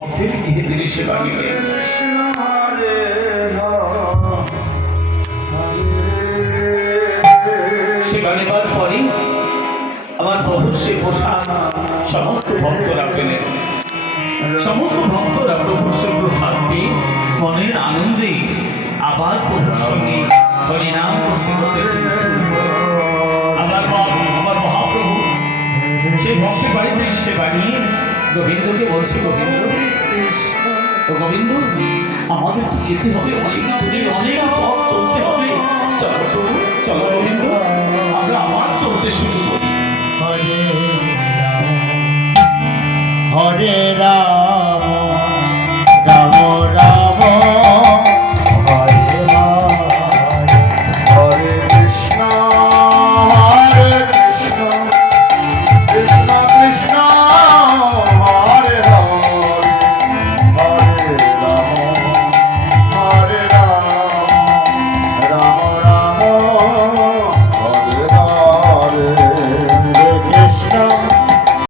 ভক্তের গৃহে তিনি সেবা নিলেন। সেবা নেবার পরে আমার প্রভুর সে প্রসাদ সমস্ত ভক্তরা পেলেন। সমস্ত ভক্তরা প্রভুর সে প্রসাদ পেয়ে মনের আনন্দে আবার প্রভুর সঙ্গে হরিনাম করতে করতে আবার আমার মহাপ্রভু সেই ভক্তের বাড়িতে সেবা নিয়ে গোবিন্দকে বলছে, গোবিন্দ গোবিন্দ আমাদের তো যেতে হবে। অনেক পথ চলতে হবে। চলো প্রভু, চলো গোবিন্দ। আমরা আবার চলতে শুরু করি। হরে রাম। হরে রাম।